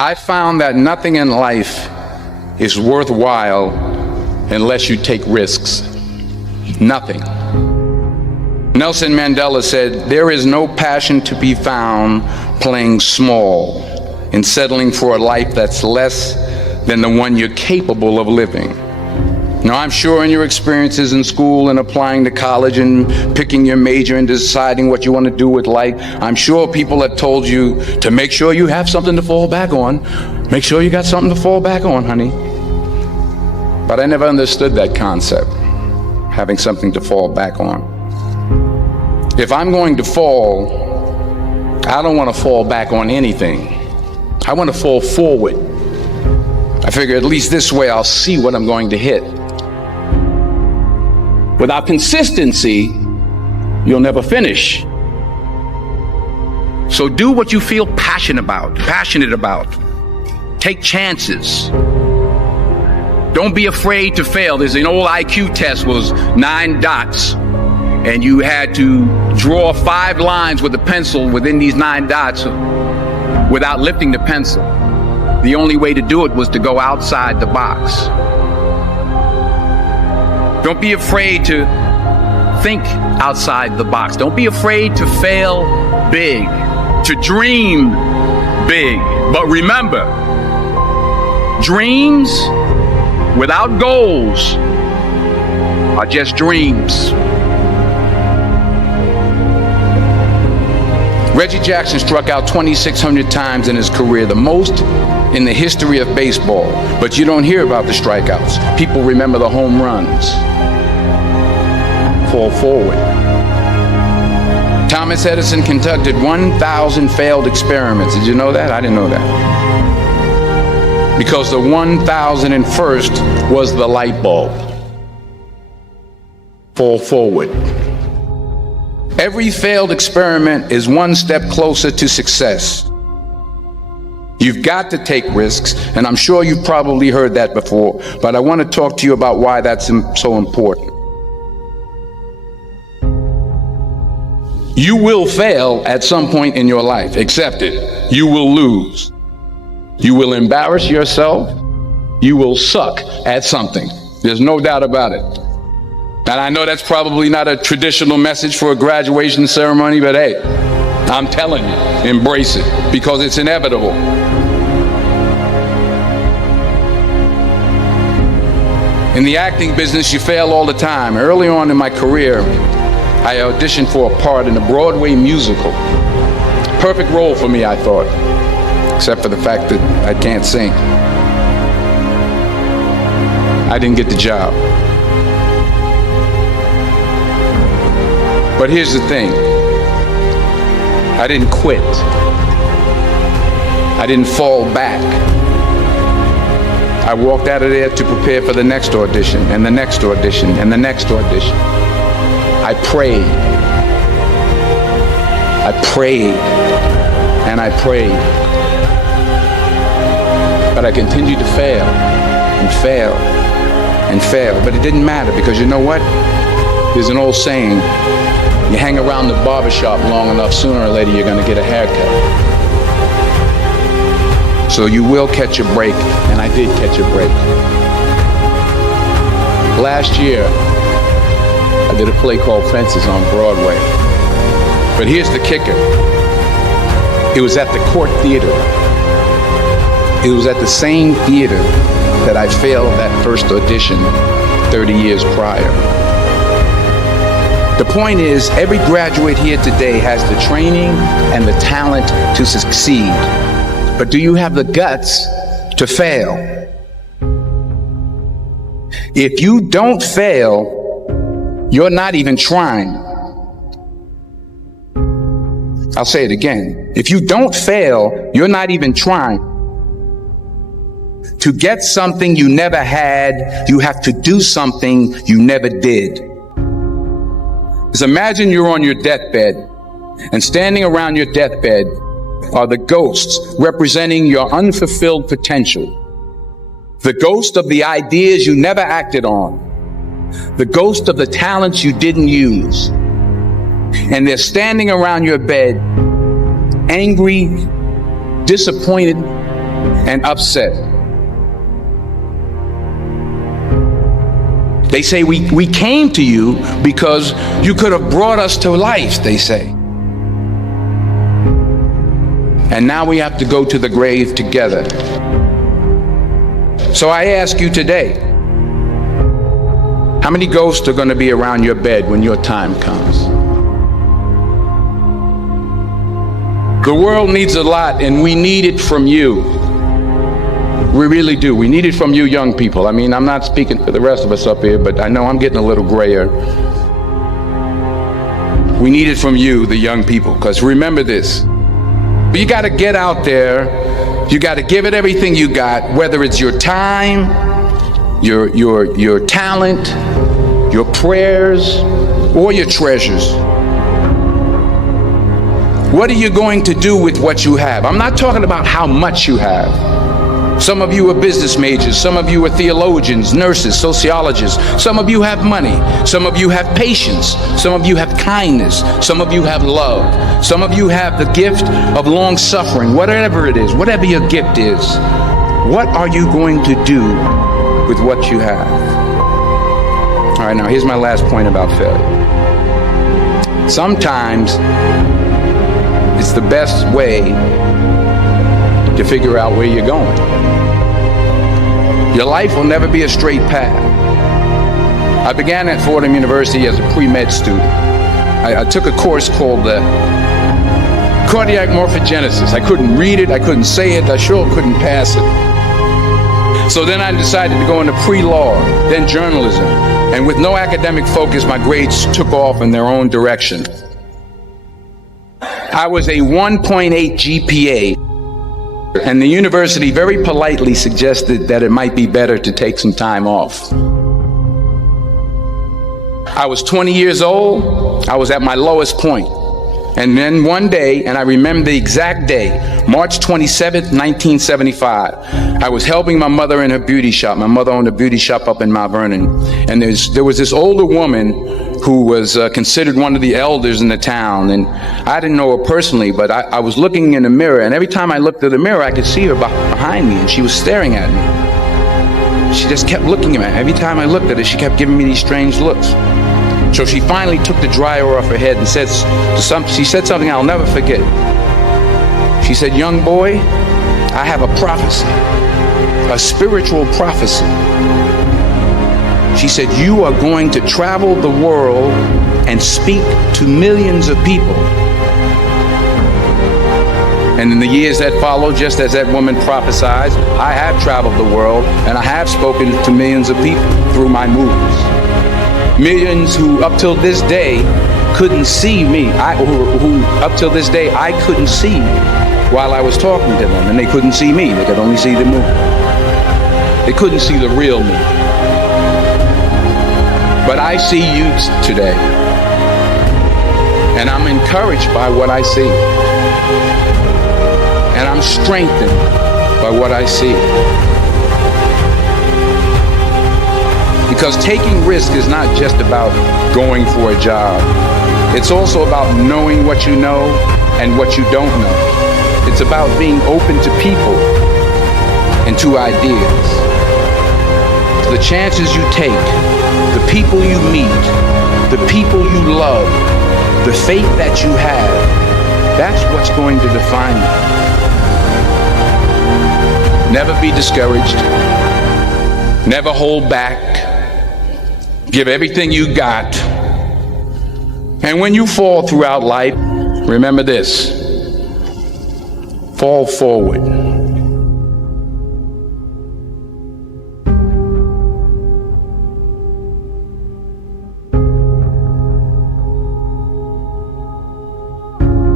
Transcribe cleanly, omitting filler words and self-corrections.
I found that nothing in life is worthwhile unless you take risks. Nothing. Nelson Mandela said, "There is no passion to be found playing small and settling for a life that's less than the one you're capable of living." Now, I'm sure in your experiences in school and applying to college and picking your major and deciding what you want to do with life, I'm sure people have told you to make sure you have something to fall back on. Make sure you got something to fall back on, honey. But I never understood that concept, having something to fall back on. If I'm going to fall, I don't want to fall back on anything. I want to fall forward. I figure at least this way I'll see what I'm going to hit. Without consistency, you'll never finish. So do what you feel passionate about. Take chances. Don't be afraid to fail. There's an old IQ test, was 9 dots, and you had to draw 5 lines with a pencil within these 9 dots without lifting the pencil. The only way to do it was to go outside the box. Don't be afraid to think outside the box. Don't be afraid to fail big, to dream big. But remember, dreams without goals are just dreams. Reggie Jackson struck out 2,600 times in his career, the most in the history of baseball. But you don't hear about the strikeouts. People remember the home runs. Fall forward. Thomas Edison conducted 1,000 failed experiments. Did you know that? I didn't know that. Because the 1,001st was the light bulb. Fall forward. Every failed experiment is one step closer to success. You've got to take risks, and I'm sure you've probably heard that before, but I want to talk to you about why that's so important. You will fail at some point in your life. Accept it. You will lose. You will embarrass yourself. You will suck at something. There's no doubt about it. And I know that's probably not a traditional message for a graduation ceremony, but hey, I'm telling you, embrace it, because it's inevitable. In the acting business, you fail all the time. Early on in my career, I auditioned for a part in a Broadway musical. Perfect role for me, I thought, except for the fact that I can't sing. I didn't get the job. But here's the thing. I didn't quit. I didn't fall back. I walked out of there to prepare for the next audition, and the next audition, and the next audition. I prayed. I prayed. And I prayed. But I continued to fail, and fail, and fail. But it didn't matter, because you know what? There's an old saying, you hang around the barbershop long enough, sooner or later you're going to get a haircut. So you will catch a break, and I did catch a break. Last year, I did a play called Fences on Broadway. But here's the kicker. It was at the Court Theater. It was at the same theater that I failed that first audition 30 years prior. The point is, every graduate here today has the training and the talent to succeed. But do you have the guts to fail? If you don't fail, you're not even trying. I'll say it again. If you don't fail, you're not even trying. To get something you never had, you have to do something you never did. Just imagine you're on your deathbed, and standing around your deathbed are the ghosts representing your unfulfilled potential. The ghost of the ideas you never acted on. The ghost of the talents you didn't use. And they're standing around your bed, angry, disappointed, and upset. They say we came to you because you could have brought us to life, they say. And now we have to go to the grave together. So I ask you today, how many ghosts are going to be around your bed when your time comes? The world needs a lot, and we need it from you. We really do. We need it from you young people. I mean, I'm not speaking for the rest of us up here, but I know I'm getting a little grayer. We need it from you, the young people, because remember this. You got to get out there. You got to give it everything you got, whether it's your time, your talent, your prayers, or your treasures. What are you going to do with what you have? I'm not talking about how much you have. Some of you are business majors, some of you are theologians, nurses, sociologists, some of you have money, some of you have patience, some of you have kindness, some of you have love, some of you have the gift of long suffering. Whatever it is, whatever your gift is, what are you going to do with what you have? All right, now here's my last point about failure. Sometimes it's the best way to figure out where you're going. Your life will never be a straight path. I began at Fordham University as a pre-med student. I took a course called cardiac morphogenesis. I couldn't read it, I couldn't say it, I sure couldn't pass it. So then I decided to go into pre-law, then journalism, and with no academic focus, my grades took off in their own direction. I was a 1.8 GPA. And the university very politely suggested that it might be better to take some time off. I was 20 years old. I was at my lowest point. And then one day, and I remember the exact day, March 27th, 1975, I was helping my mother in her beauty shop. My mother owned a beauty shop up in Mount Vernon. And there was this older woman who was considered one of the elders in the town. And I didn't know her personally, but I was looking in the mirror, and every time I looked at the mirror, I could see her behind me, and she was staring at me. She just kept looking at me. Every time I looked at her, she kept giving me these strange looks. So she finally took the dryer off her head and she said something I'll never forget. She said, "Young boy, I have a prophecy, a spiritual prophecy." She said, "You are going to travel the world and speak to millions of people." And in the years that followed, just as that woman prophesied, I have traveled the world and I have spoken to millions of people through my movies. Millions who up till this day couldn't see me, who up till this day I couldn't see while I was talking to them, and they couldn't see me, they could only see the movie. They couldn't see the real me. But I see you today, and I'm encouraged by what I see, and I'm strengthened by what I see. Because taking risk is not just about going for a job. It's also about knowing what you know and what you don't know. It's about being open to people and to ideas. The chances you take, the people you meet, the people you love, the faith that you have, that's what's going to define you. Never be discouraged. Never hold back. Give everything you got. And when you fall throughout life, remember this: fall forward.